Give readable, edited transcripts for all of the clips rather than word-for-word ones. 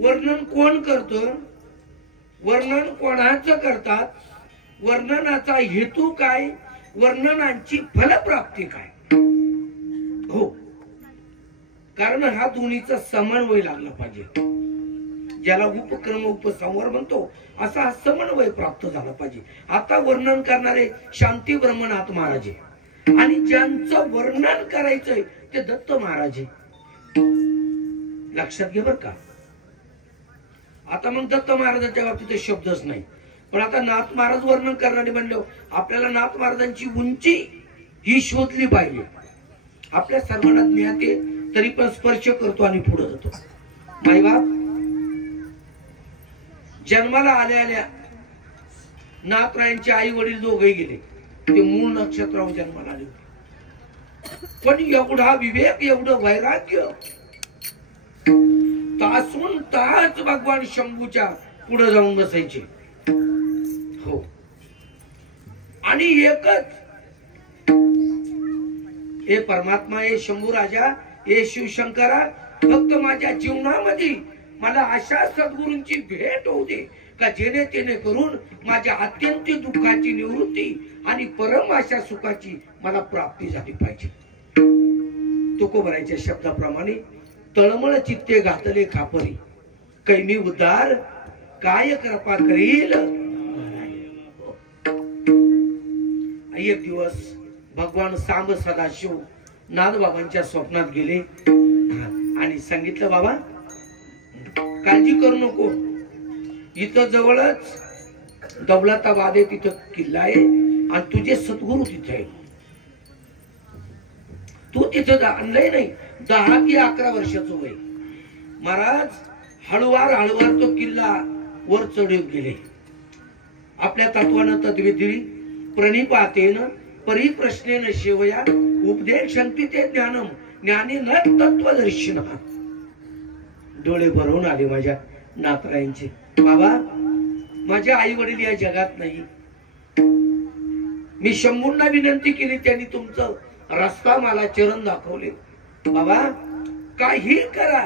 वर्णन कोण करतो, वर्णन कोणाचं करतात, वर्णनाचा हेतू काय, वर्णनांची फलप्राप्ती काय. हो, कारण हा दोन्हीचा समन्वय लागला पाहिजे. ज्याला उपक्रम उपसंहार म्हणतो असा हा समन्वय प्राप्त झाला पाहिजे. आता वर्णन करणारे शांती ब्रह्मनाथ महाराज आणि ज्यांचं वर्णन करायचंय ते दत्त महाराज. लक्षात घे बर का. आता मग दत्त महाराजांच्या बाबतीत शब्दच नाही, पण आता नाथ महाराज वर्णन करणारे म्हणलो आपल्याला नाथ महाराजांची उंची ही शोधली पाहिजे. आपल्या सर्वांना ज्ञात आहे तरी पण स्पर्श करतो आणि पुढे जातो. माईबाप जन्माला आल्या आल्या नाथरायांचे आई वडील दोघे गेले. ते मूळ नक्षत्रावर जन्माला आले होते, पण एवढा विवेक एवढं वैराग्य तासून तास भगवान शंभूच्या पुढे जाऊन बसायचे. हो, आणि एकच हे परमात्मा, हे शंभू राजा, हे शिवशंकरा, फक्त माझ्या जीवनामध्ये मला अशा सद्गुरूंची भेट होऊ दे का जेणे तेने करून माझ्या अत्यंत दुःखाची निवृत्ती आणि परम अशा सुखाची मला प्राप्ती झाली पाहिजे. तुकोबराच्या शब्दाप्रमाणे तळमळ चित्ते घातले खापरी, कैमी उद्धार काय कृपा करील. एक दिवस भगवान सांब सदाशिव नाथबाबांच्या स्वप्नात गेले आणि सांगितलं, बाबा काळजी करू नको, इथं जवळच दौलताबाद आहे, तिथं किल्ला आहे आणि तुझे सद्गुरू तिथे आहे. तू तिथं आणलंय नाही. 10 की 11 वर्षाचं वय. महाराज हळूवार हळूवार तो किल्ला वर चढत गेले. आपल्या तत्वानं तद्विधी प्रणिपातेन परिप्रश्नेन शेवया उपदेशन्ति ते ज्ञानम ज्ञानी न तत्वदर्शिन. डोळे भरून आले माझ्या नाथरायांचे. बाबा माझे आई वडील या जगात नाही. मी शंभूंना विनंती केली, त्यांनी तुमचं रस्ता मला चरण दाखवले. बाबा काही करा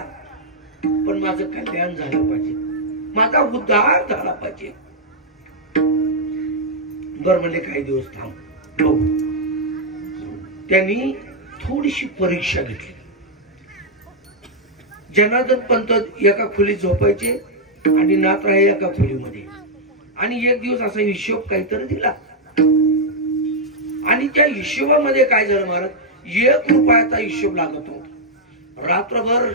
पण माझं कल्याण झालं पाहिजे, माझा उद्धार झाला पाहिजे. बर म्हणले काही दिवस थांब. त्यांनी थोडीशी परीक्षा घेतली. जनार्दन पंत एका खोलीत झोपायचे आणि नाथराय एका खोलीमध्ये. आणि एक दिवस असा हिशोब काहीतरी दिला आणि त्या हिशोबामध्ये काय झालं महाराज, 1 रुपयाचा हिशोब लागत होता. रात्रभर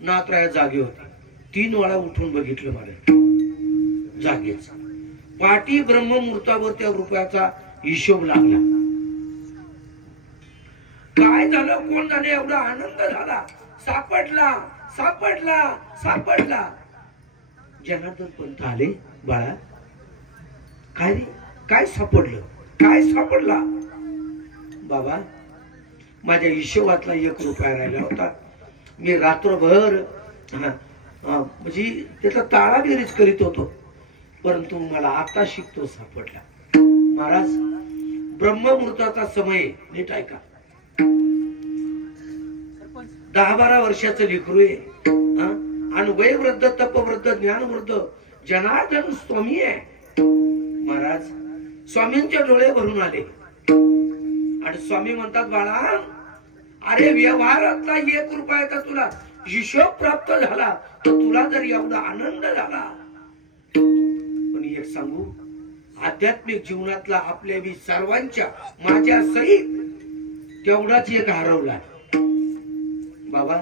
नाथराय जागे होते. 3 वेळा उठून बघितलं महाराज जागेच. पाठी ब्रह्ममुहूर्तावर त्या रुपयाचा हिशोब लागला. काय झालं, कोण झाले, एवढा आनंद झाला. सापडला सापडला सापडला. जनार्दन पंत आले, बाळा काय रे, काय सापडलं, काय सापडला. बाबा माझ्या हिशोबातला 1 रुपया राहिला होता. मी रात्रभर म्हणजे त्याचा ताळाबेरीज करीत होतो, परंतु मला आता शिकतो सापडला. महाराज ब्रह्ममुहूर्ताचा समय नीट ऐका. 10-12 वर्षाचं लेकरू आहे आणि वयवृद्ध तपवृद्ध ज्ञानवृद्ध जनार्दन स्वामी आहे. महाराज स्वामींचे डोळे भरून आले आणि स्वामी म्हणतात, बाळा अरे व्यवहारातला 1 रुपयाचा तुला हिशोब प्राप्त झाला तर तुला जर एवढा आनंद झाला, पण एक सांगू, आध्यात्मिक जीवनातला आपल्या सर्वांच्या माझ्या सहित तेवढाच एक हरवला. बाबा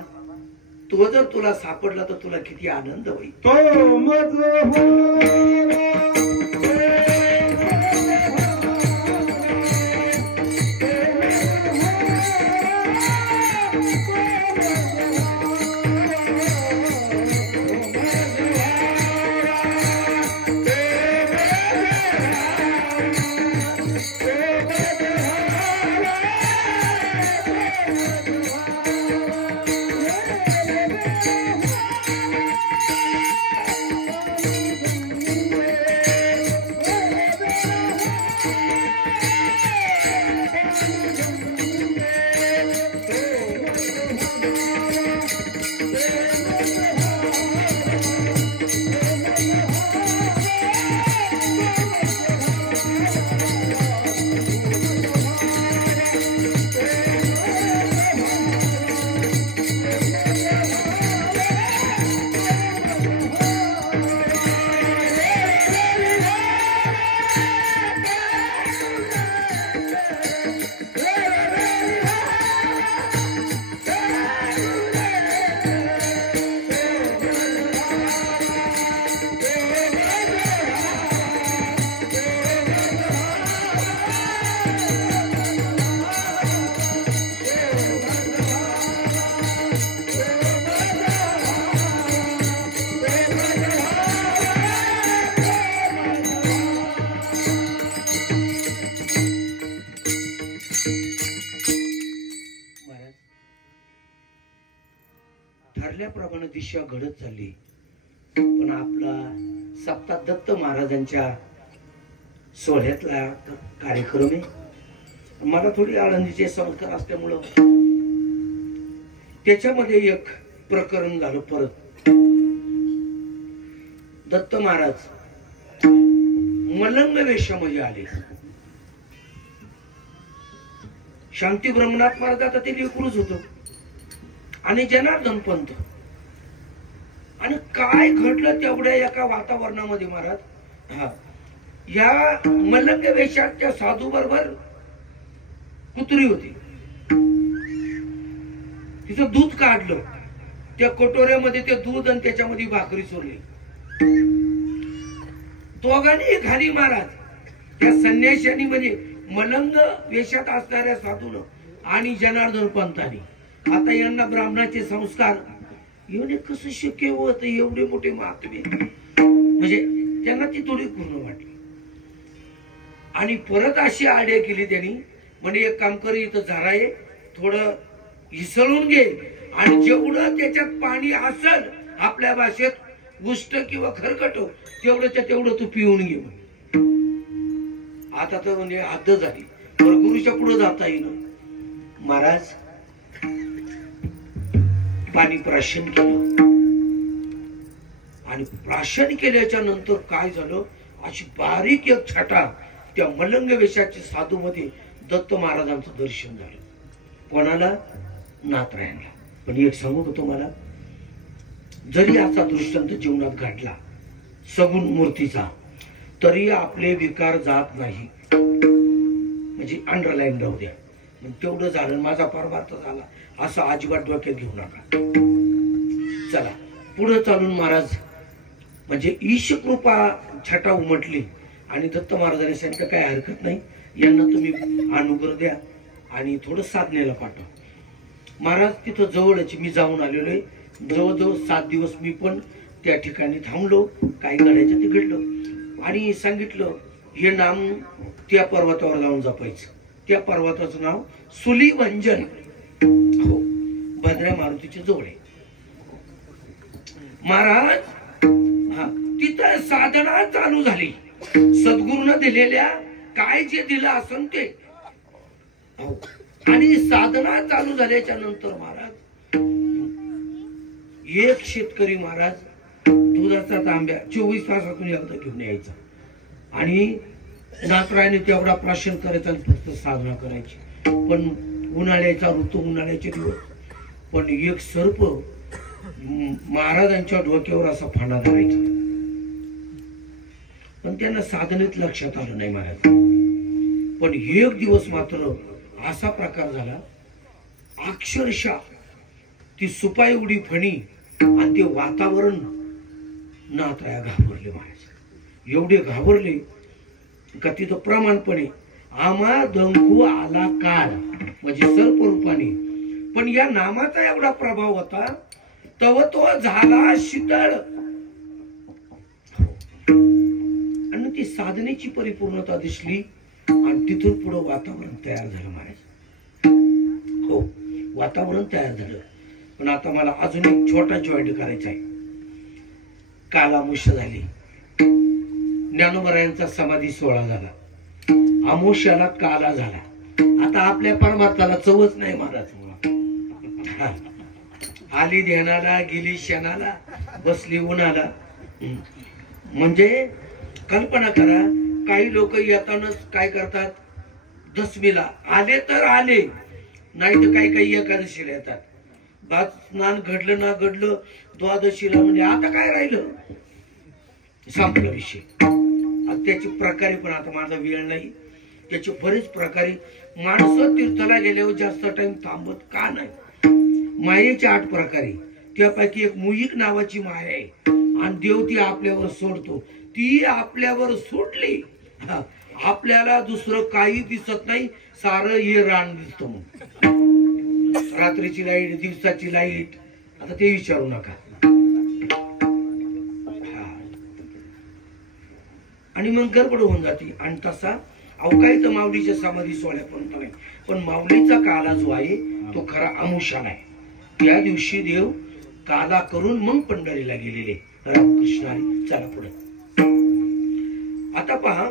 तो जर तुला सापडला तर तुला किती आनंद होईल. तो त्याप्रमाणे दिशा घडत चालली. पण आपला सप्ताह दत्त महाराजांच्या सोहळ्यातला कार्यक्रम आहे. मला थोडी आळंदीचे संस्कार असल्यामुळं त्याच्यामध्ये एक प्रकरण झालं. परत दत्त महाराज मलंग वेशामध्ये आले. शांती ब्रह्मनाथ महाराज आता ते लेकरूच होतो आणि जनार्दन पंत. आणि काय घडलं तेवढ्या एका वातावरणामध्ये महाराज या मलंग वेशाच्या साधू बरोबर कुत्री होती. तिचं दूध काढलं, त्या कटोऱ्यामध्ये ते दूध आणि त्याच्यामध्ये भाकरी चोरली. दोघांनी खाली महाराज त्या संन्याशांनी म्हणजे मलंग वेशात असणाऱ्या साधून आणि जनार्दन पंतांनी. आता यांना ब्राह्मणाचे संस्कार एवढे कसं शक्य होत, एवढे मोठे महात्मे, म्हणजे त्यांना ती थोडी पूर्ण वाटली. आणि परत अशी आड्या केली त्यांनी, म्हणजे एक काम कर, इथं झारा आहे, थोडं हिसळून घे आणि जेवढं त्याच्यात पाणी असल आपल्या भाषेत उष्ट किंवा खरकट तेवढं तू पिऊन घे. आता तर म्हणजे हद्द झाली, तर गुरुच्या पुढे जाता येईल. महाराज पाणी प्राशन केलं आणि प्राशन केल्याच्या नंतर काय झालं, अशी बारीक एक छटा त्या मलंग वेशाच्या साधू मध्ये दत्त महाराजांचं दर्शन झालं. कोणाला? नाथरायांना. पण एक सांगू का तुम्हाला, जरी असा दृष्टांत जीवनात घडला सगुण मूर्तीचा, तरी आपले विकार जात नाही. म्हणजे अंडरलाईन राहू द्या. तेवढं झालं, माझा परमार्थ झाला असं अजिबात डोक्यात घेऊ नका. चला पुढे चालून महाराज म्हणजे ईश कृपा छटा उमटली आणि दत्त महाराजांनी सांगितलं काय हरकत नाही, यांना तुम्ही अनुग्रह द्या आणि थोडं साधनेला पाठवा. महाराज तिथं जवळच मी जाऊन आलेलो आहे. जवळजवळ 7 दिवस मी पण त्या ठिकाणी थांबलो. काय घडायचं ते घडलं आणि सांगितलं हे नाम त्या पर्वतावर जाऊन जपायचं. त्या पर्वताचं नाव सुलीभंजन, हो, भद्रा मारुतीच्या जवळ आहे. महाराज तिथं साधना चालू झाली. सद्गुरूनं दिलेल्या काय जे दिलं असं ते, आणि साधना चालू झाल्याच्या नंतर महाराज एक शेतकरी महाराज दुधाचा तांब्या 24 तासातून एकदा घेऊन यायचा आणि नाथरायाने तेवढा प्राशन करायचा आणि फक्त साधना करायची. पण उन्हाळ्याचा ऋतू, उन्हाळ्याचे दिवस, पण एक सर्प महाराजांच्या डोक्यावर असा फाणा धरायचा. पण त्यांना साधनेत लक्षात आलं नाही महाराज. पण एक दिवस मात्र असा प्रकार झाला, अक्षरशः ती सुपाई उडी फणी आणि ते वातावरण, नाथराया घाबरले महाराज. एवढे घाबरले का तिथं प्रमाणपणे आम्हा दंकू आला काळ म्हणजे सर्प रूपाने. पण या नामाचा एवढा प्रभाव होता, तव तो झाला शीतळ आणि ती साधनेची परिपूर्णता दिसली आणि तिथून पुढे वातावरण तयार झालं महाराज. हो, वातावरण तयार झालं. पण आता मला अजून एक छोटा जॉईंट करायचा आहे. कालामुष्य झाली, ज्ञानोबरायांचा समाधी सोहळा झाला, अमावस्याला काला झाला. आता आपल्या परमार्थाला चवच नाही महाराज. आली ध्यानाला, गेली क्षणाला, बसली उन्हाला. म्हणजे कल्पना करा, काही लोक येतानाच काय करतात, दशमीला आले तर आले, नाही तर काही एकादशीला येतात. भात स्नान घडलं ना घडलं, द्वादशीला म्हणजे आता काय राहिलं, संपला विषय. त्याची प्रकारे पण आता माझा वेळ नाही, त्याचे बरेच प्रकारे. माणसं तीर्थाला गेल्यावर जास्त टाइम थांबत का नाही. मायेच्या 8 प्रकारे, त्यापैकी एक मुईक नावाची माया आहे आणि देव ती आपल्यावर सोडतो. ती आपल्यावर सोडली, आपल्याला दुसरं काही दिसत नाही, सारं हे रान दिसतं. मग रात्रीची लाईट, दिवसाची लाईट, आता ते विचारू नका. आणि मग गडबड होऊन जाते. आणि तसा अवकाळी तर माऊलीच्या समाधी सोहळ्यापर्यंत नाही, पण माऊलीचा काला जो आहे तो खरा अमुषाला आहे. त्या दिवशी देव काला करून मग पंढरीला गेलेले. रामकृष्ण हरी. चला पुढे. आता पहा,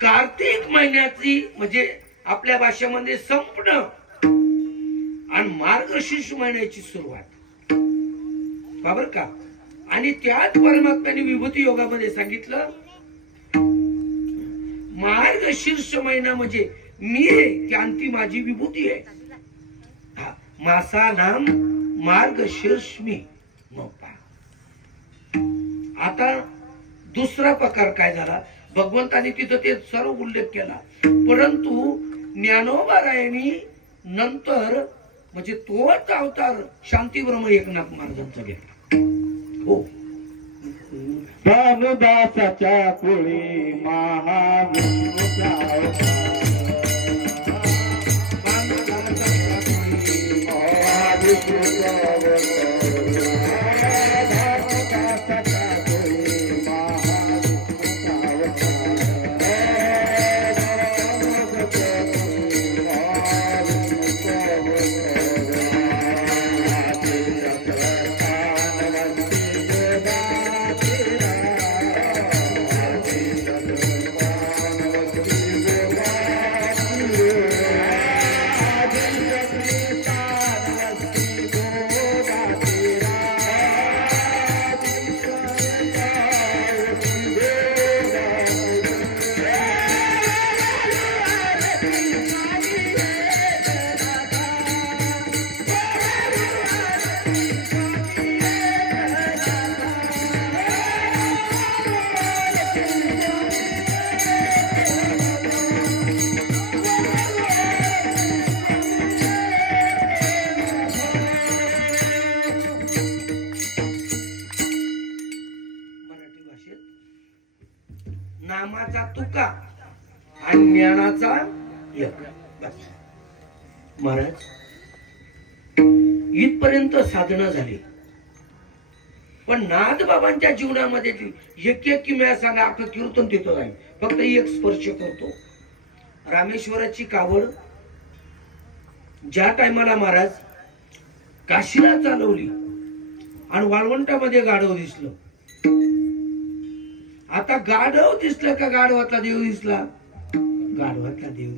कार्तिक महिन्याची म्हणजे आपल्या भाषेमध्ये संपणं आणि मार्गशीर्ष महिन्याची सुरुवात बरोबर का. आणि त्याच परमात्म्याने विभूती योगामध्ये सांगितलं, मार्गशीर्ष महिना म्हणजे मी आहे, त्यांची माझी विभूती आहे. मासा नाम मार्गशीर्ष मी. मग आता दुसरा प्रकार काय झाला, भगवंताने तिथं ते सर्व उल्लेख केला, परंतु ज्ञानोबारायांनी नंतर म्हणजे तोच अवतार शांतीब्रह्म एकनाथ महाराजांचा घेतला. हो, भानुदासाच्या कुळी महाविष्णूचा अवतार. भानुदासाच्या कुळी महाविष्णूचा अवतार. नामाचा तुका आणि ज्ञानाचा एक. बस महाराज, इथपर्यंत साधना झाली. पण नाथ बाबांच्या जीवनामध्ये एक एक किमया सांगा, अख्खं कीर्तन तिथं जाईल. फक्त एक स्पर्श करतो. रामेश्वराची कावड ज्या टायमाला महाराज काशीला चालवली आणि वाळवंटामध्ये गाढव दिसलं. आता गाढव दिसलं का गाढवातला देव दिसला? गाढवातला देव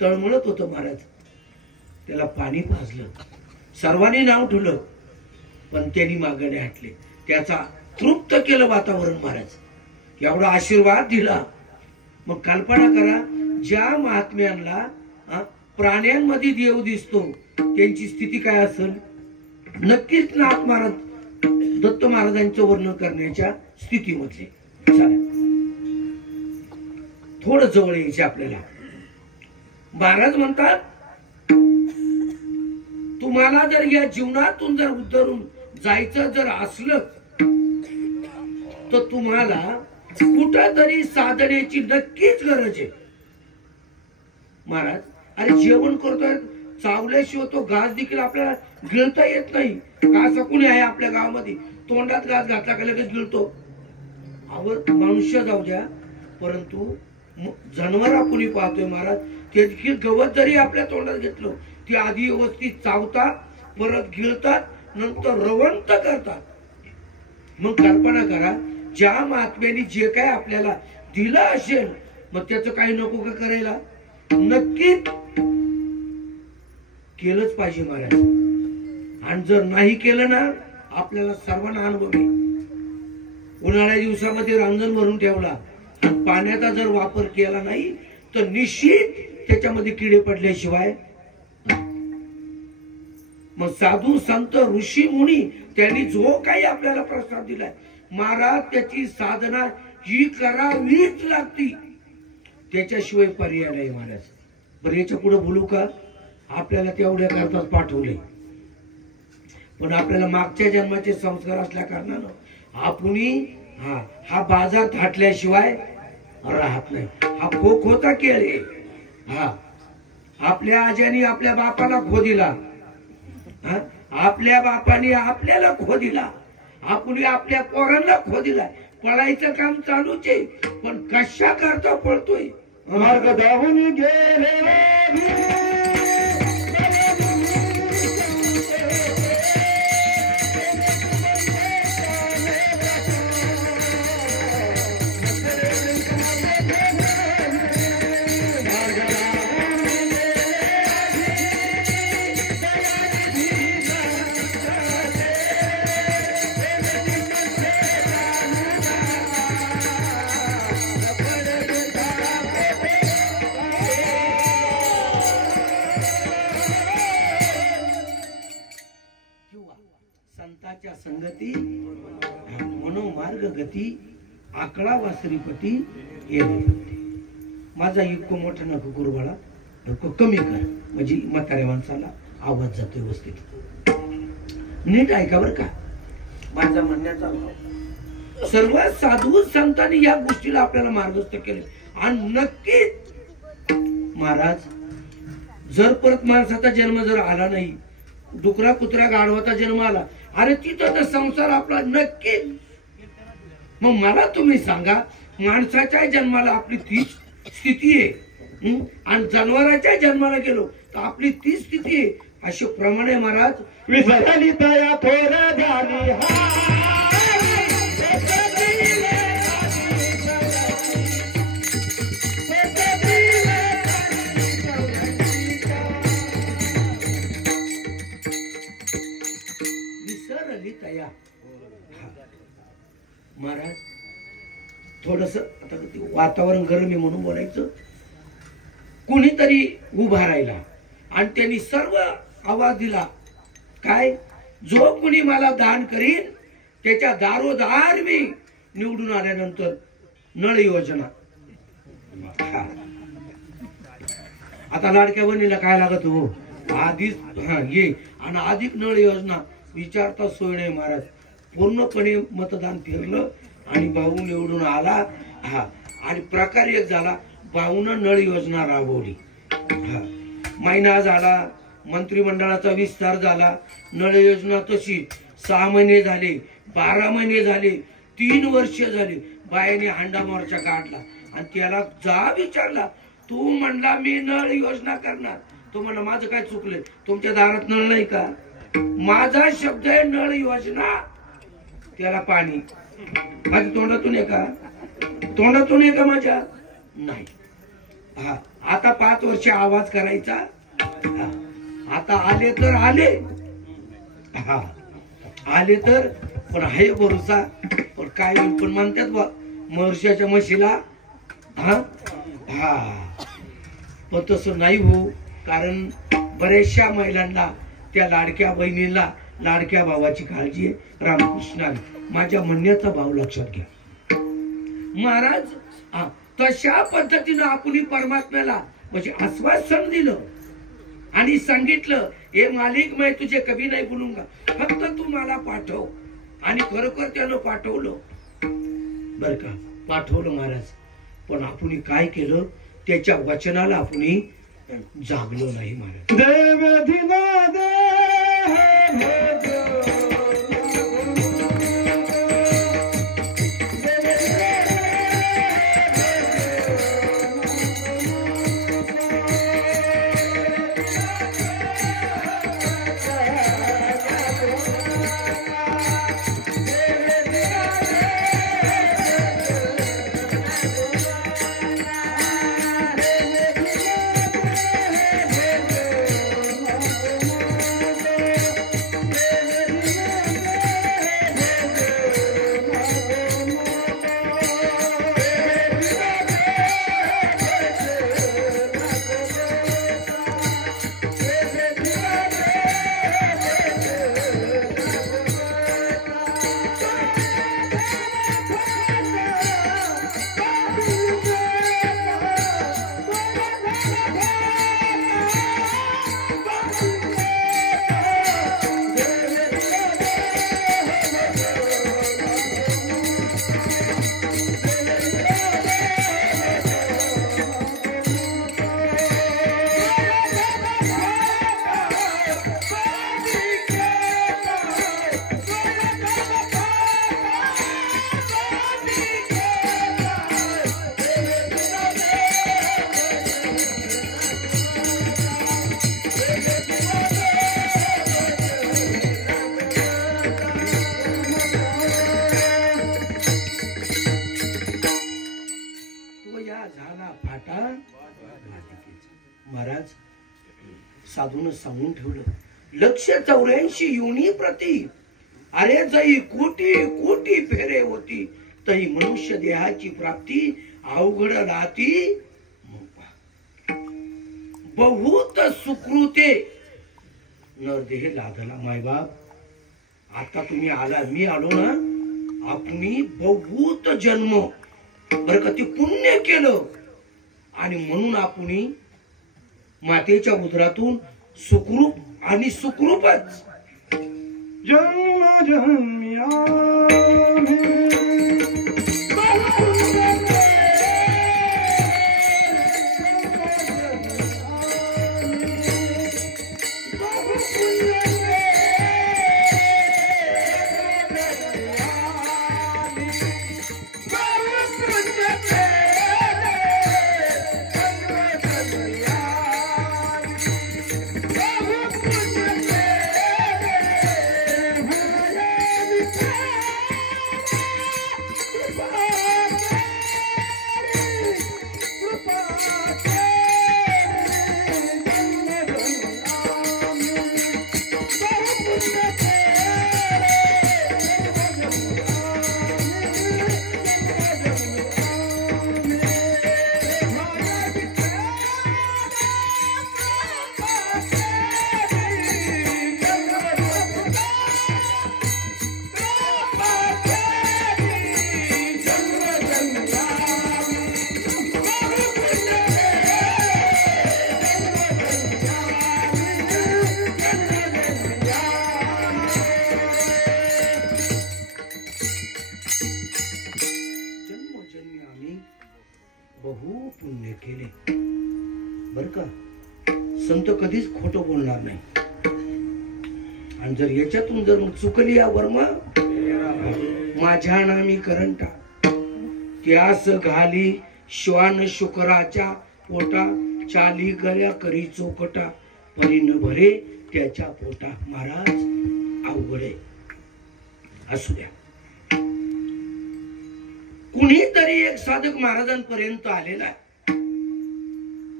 तळमळत होत महाराज. त्याला पाणी पाजलं, सर्वांनी नाव ठेवलं, पण त्यांनी मागणे हटले. त्याचा तृप्त केलं वातावरण महाराज. एवढा आशीर्वाद दिला. मग कल्पना करा, ज्या महात्म्यांना प्राण्यांमध्ये देव दिसतो त्यांची स्थिती काय असेल. नक्कीच नाथ महाराज दत्त महाराजांचं वर्णन करण्याच्या स्थितीमध्ये. थोडं जवळ यायचे आपल्याला. महाराज म्हणतात, तुम्हाला जर या जीवनातून जर उतरून जायचं जर असलं तर तुम्हाला कुठंतरी साधनेची नक्कीच गरज आहे. महाराज, अरे जेवण करतोय, चावल्याशिवाय तो घास देखील आपल्याला गिळता येत नाही. का असं कुणी आहे आपल्या गावामध्ये तोंडात घास घातला का लगेच गिळतो? मनुष्य जाऊ द्या, परंतु जनावर आपण पाहतोय महाराज, ते देखील गवत जरी आपल्या तोंडात घेतलं ती आधी व्यवस्थित चावतात, परत गिळतात, नंतर रवंत करतात. मग कल्पना करा, ज्या महात्म्याने जे काय आपल्याला दिलं असेल मग त्याचं काही नको का करायला? नक्कीच केलंच पाहिजे महाराज. आणि जर नाही केलं ना, आपल्याला सर्वांना अनुभव आहे. उन्हाळ्या दिवसामध्ये रांजण भरून ठेवला आणि पाण्याचा जर वापर केला नाही तर निश्चित त्याच्यामध्ये किडे पडल्याशिवाय. मग साधू संत ऋषी मुनी त्यांनी जो काही आपल्याला प्रस्ताव दिलाय महाराज, त्याची साधना ही करावीच लागती, त्याच्याशिवाय पर्याय नाही महाराज. बरं, याच्या पुढे बोलू का? आपल्याला तेवढ्या करताच पाठवले, पण आपल्याला मागच्या जन्माचे संस्कार असल्या कारणानं आपण हा बाजार थाटल्याशिवाय राहत नाही. हा खो खोता खेळ आहे. आपल्या आज्याने आपल्या बापाला खो दिला, आपल्या बापाने आपल्याला खो दिला, आपण आपल्या पोरांना खो दिला. पळायचं काम चालूच आहे, पण कशा करता पळतोय? मार्ग दाहून गेले मनोमार्ग गती आकळा वासरीपती ये माझा इतको मोठा नको करू बाळा, नको कमी कर, म्हणजे म्हाताऱ्या माणसाला आवाज जातो व्यवस्थित. नीट ऐका बर का माझा म्हणण्याचा भाव. सर्व साधू संतांनी या गोष्टीला आपल्याला मार्गस्थ केले. आणि नक्कीच महाराज, जर परत माणसाचा जन्म जर आला नाही, डुकरा कुत्रा गाढवाचा जन्म आला, अरे तिथं तर संसार आपला नक्की. मग मला तुम्ही सांगा, माणसाच्या जन्माला आपली तीच स्थिती आहे आणि जनावराच्या जन्माला गेलो तर आपली तीच स्थिती आहे. अशा प्रमाणे महाराज विसरली तया थोर झाली विसरली तया. महाराज थोडस आता वातावरण गरम आहे म्हणून बोलायचं. कुणीतरी उभा राहिला आणि त्यांनी सर्व आवाज दिला, काय, जो कुणी मला दान करीन त्याच्या दारोदार मी निवडून आल्यानंतर नळ योजना. आता लाडक्या बहिणीला काय लागत हो, आधीच ये आणि अधिक नळ योजना विचारता सोय नाही महाराज. पूर्णपणे मतदान फिरलं आणि भाऊ निवडून आला. हा, आणि प्रकार एक झाला, भाऊनं नळ योजना राबवली. हा, महिना झाला, मंत्रिमंडळाचा विस्तार झाला, नळ योजना तशी 6 महिने झाले, 12 महिने झाले, 3 वर्ष झाली. बायाने हांडा मोर्चा काढला आणि त्याला जा विचारला, तू म्हणला मी नळ योजना करणार, तो म्हणला माझं काय चुकलंय, तुमच्या दारात नळ नाही का? माझा शब्द आहे नळ योजना, त्याला पाणी. माझ्या तोंडातून आहे का? तोंडातून आहे का माझ्या? नाही. हा, आता 5 वर्ष आवाज करायचा. हा, आता आले तर आले. हा, आले तर पण आहे भरोसा. पण काय होईल पण म्हणतात बा, महर्षाच्या म्हशीला. हा हा, पण तसं नाही हो. कारण बऱ्याचशा महिलांना, त्या लाडक्या बहिणीला लाडक्या भावाची काळजी आहे. रामकृष्णाने माझ्या म्हणण्याचा भाव लक्षात घ्या महाराज. तशा पद्धतीनं आपण परमात्म्याला म्हणजे आश्वासन दिलं आणि सांगितलं, हे मालिक मैं तुझे कभी नाही बोलूंगा, फक्त तू मला पाठव. आणि खरोखर त्यानं पाठवलं बर का, पाठवलं महाराज. पण आपण काय केलं, त्याच्या वचनाला आपण जागलो नाही महाराज. देव दिना दे महाराज साधून सांगून ठेवलं, 184 योनी प्रति, अरे जई कोटी कोटी फेरे होती, तही मनुष्य देहाची प्राप्ती अवघड राहती. बहुत सुकृते नरदेह लादला. मायबाप आता तुम्ही आला, मी आलो ना, आपणी बहुत जन्म बरं का ते पुण्य केलं आणि म्हणून आपणी मातेच्या उदरातून सुखरूप आणि सुखरूपच जन्म जन्म्या बहु पुण्य केले बर का. संत कधीच खोटं बोलणार नाही. आणि जर याच्यातून जर चुकली या वर्मा माझ्या नामी करंटा त्यास घाली श्वान शुकराच्या पोटा चाली गळ्या करी चोकटा परी न भरे त्याच्या पोटा. महाराज अवघडे असू द्या. कुणीतरी एक साधक महाराजांपर्यंत आलेला आहे.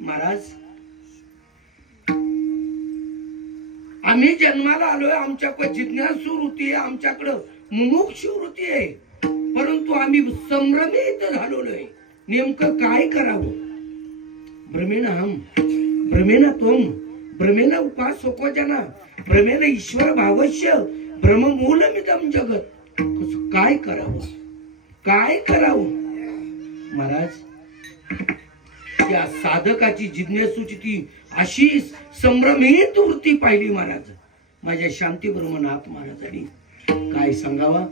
महाराज आम्ही जन्माला आलोय, आमच्याकडे जिज्ञासू वृत्ती आहे, आमच्याकडं मुमुक्षु वृत्ती आहे, परंतु आम्ही संभ्रमित झालोय. नेमकं काय करावं. भ्रमेण हम भ्रमेण त्वम भ्रमेण उपासको जना भ्रमेण ईश्वर भावस्य भ्रममूलमिदं जगत. काय करावं, काय करावं. महाराज त्या साधकाची जिज्ञासूची ती अशी संभ्रमित वृत्ती पाहिली महाराज माझ्या शांती ब्रह्मनाथ महाराजांनी. काय सांगावा.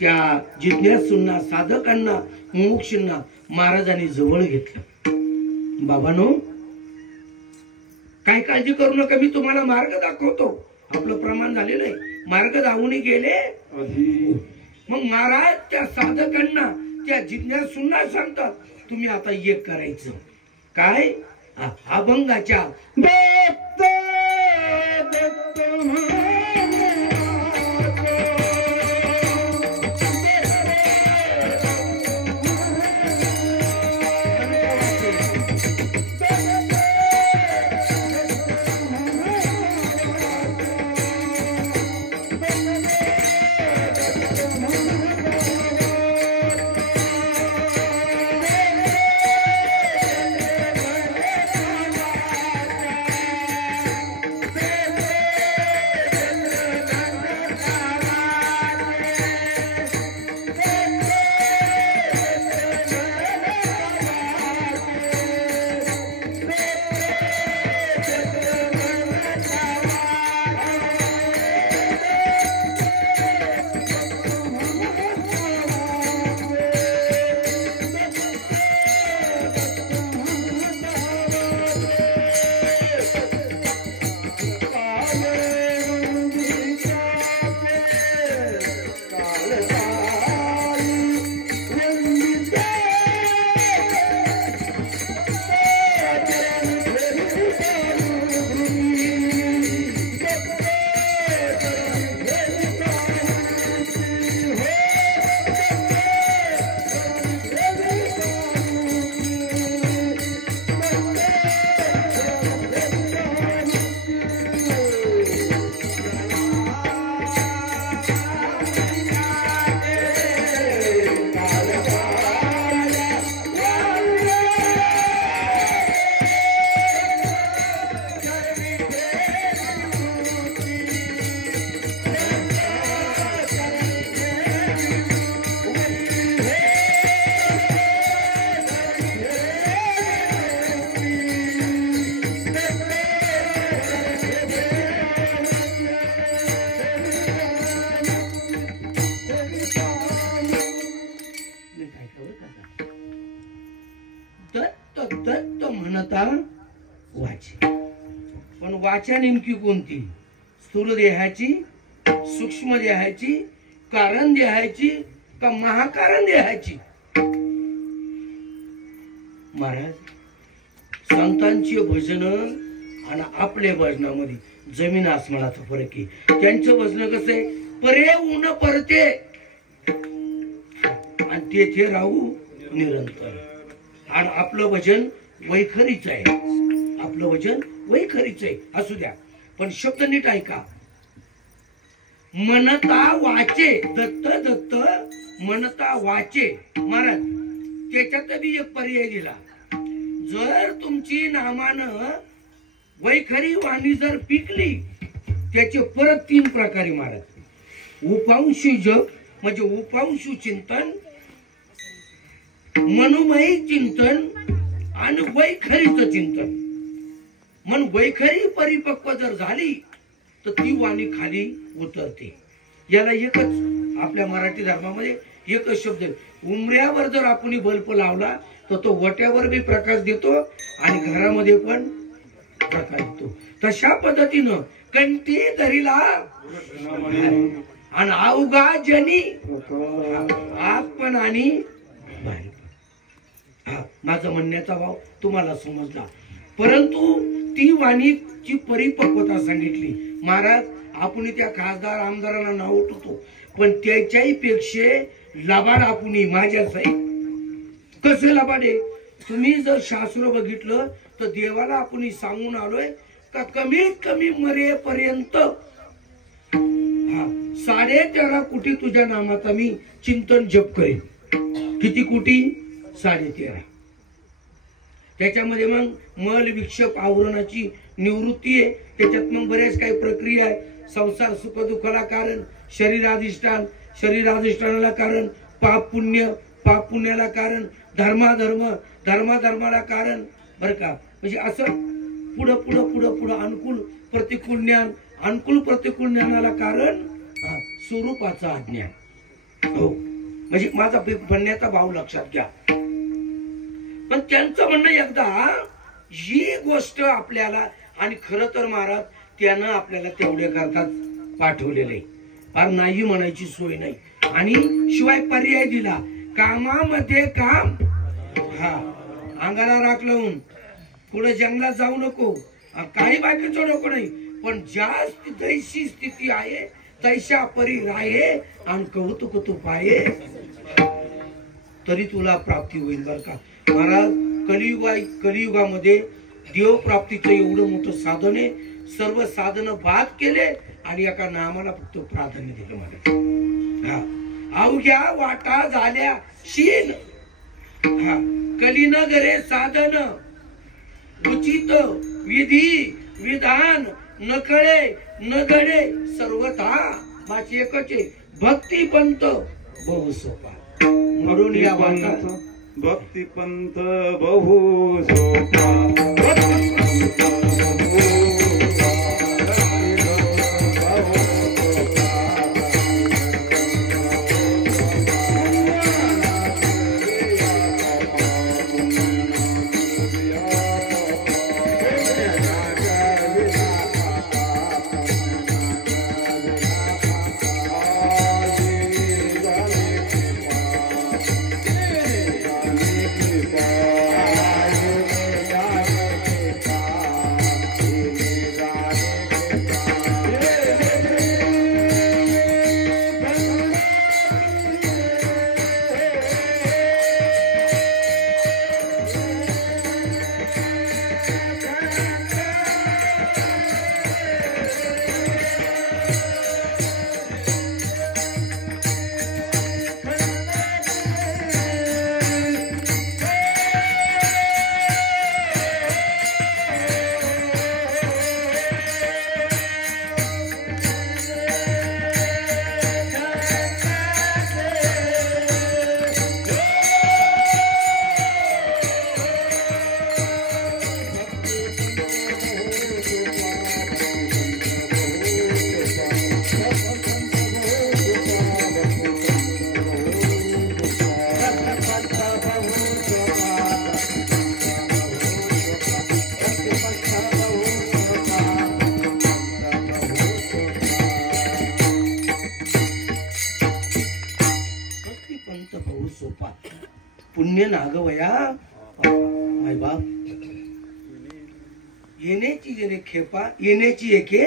त्या जिज्ञासूंना साधकांना मुमुक्षूंना महाराजांनी जवळ घेतलं. बाबांनो काय काळजी करू नका, मी तुम्हाला मार्ग दाखवतो. आपलं प्रमाण झालेलं आहे. मार्ग दाखवून गेले. मग महाराज त्या साधकांना त्या जिज्ञासूंना सांगतात तुम्ही आता एक करायचं. काय अभंगाच्या दत्त दत्त मनता वाचे. पण वाचा नेमकी कोणती? स्थूल देहाची, सूक्ष्म देहाची, कारण देहाची का महाकारण देहाची? महाराज, संतांची भजन आणि आपल्या भजनामध्ये जमीन आसमानाचा फरक आहे. त्यांचं भजन कसं आहे? परे ऊन परते आणि तेथे राहू निरंतर. आणि आपलं भजन वैखरीच आहे. आपलं भजन वैखरीच आहे. असू द्या, पण शब्द नीट ऐका. मनता वाचे, दत्त दत्त मनता वाचे. महाराज, त्याच्यात बी एक पर्याय दिला. जर तुमची नामानं वैखरी वाणी जर पिकली, त्याचे परत 3 प्रकारे महाराज. उपांशू जप म्हणजे उपांशू चिंतन, मनुमयी चिंतन आणि वैखरीचं चिंतन. मन वैखरी परिपक्व जर झाली तर ती वाणी खाली उतरते. याला एकच आपल्या मराठी धर्मामध्ये एकच शब्द आहे. उमऱ्यावर जर आपण बल्ब लावला तर तो वट्यावर बी प्रकाश देतो आणि घरामध्ये पण प्रकाश देतो. तशा पद्धतीनं कंठी धरिला आणि अवघा जनी आपण आणि बाहेर. माझं म्हणण्याचा भाव तुम्हाला समजला. परंतु ती वाणीची परिपक्वता सांगितली. महाराज, आपण त्या खासदार आमदारांना नाव उठवतो, पण त्याच्याही पेक्षा लबाड आपण माझ्या साहेब. कसे लबाडे? तुम्ही जर शास्त्र बघितलं तर देवाला आपण सांगून आलोय का कमीत कमी मरेपर्यंत 13.5 कोटी तुझ्या नामाचा मी चिंतन जप करेन. किती कोटी? 13.5. त्याच्यामध्ये मग मल विक्षेप आवरणाची निवृत्ती आहे. त्याच्यात मग बऱ्याच काही प्रक्रिया आहे. संसार सुख दुःखाला कारण, शरीराधिष्ठान, शरीराधिष्ठानाला कारण, पाप पुण्य, पाप पुण्याला कारण, धर्माधर्म, धर्माधर्माला कारण. बरं का? म्हणजे असं पुढं पुढं पुढं पुढं अनुकूल प्रतिकूल ज्ञान, अनुकूल प्रतिकूल ज्ञानाला कारण स्वरूपाचं अज्ञान. हो, म्हणजे माझा म्हणण्याचा भाव लक्षात घ्या. पण त्यांचं म्हणणं एकदा ही गोष्ट आपल्याला, आणि खरं तर महाराज त्यानं आपल्याला तेवढ्या करतात पाठवलेलं आहे. फार नाही म्हणायची सोय नाही. आणि शिवाय पर्याय दिला, कामामध्ये काम. अंगाला राख लावून पुढे जंगलात जाऊ नको, काही बाकीचं नको नाही, पण ज्या जैशी स्थिती आहे तैशा परी राहे आणि कौतुक तू पाये तरी तुला प्राप्ती होईल. बर का महाराज, कलियुगामध्ये देव प्राप्तीचं एवढं मोठं साधन आहे. सर्व साधन बाद केले आणि एका नामाला फक्त प्राधान्य दिलं. मला अवघ्या वाटा झाल्या शीन, कलिनगरे साधन उचित विधी विधान नकळे नगडे सर्वथा. माझी एकच आहे, भक्ती पंत बहु सोपा. म्हणून या वाटा भक्ती पंथ बहु सोपा. पंत बहु सोपा पुण्य नागवया माय बाप येण्याची येणे खेपा येण्याची एके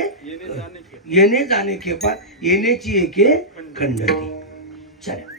येणे जाणे खेपा येण्याची एके खंडती चला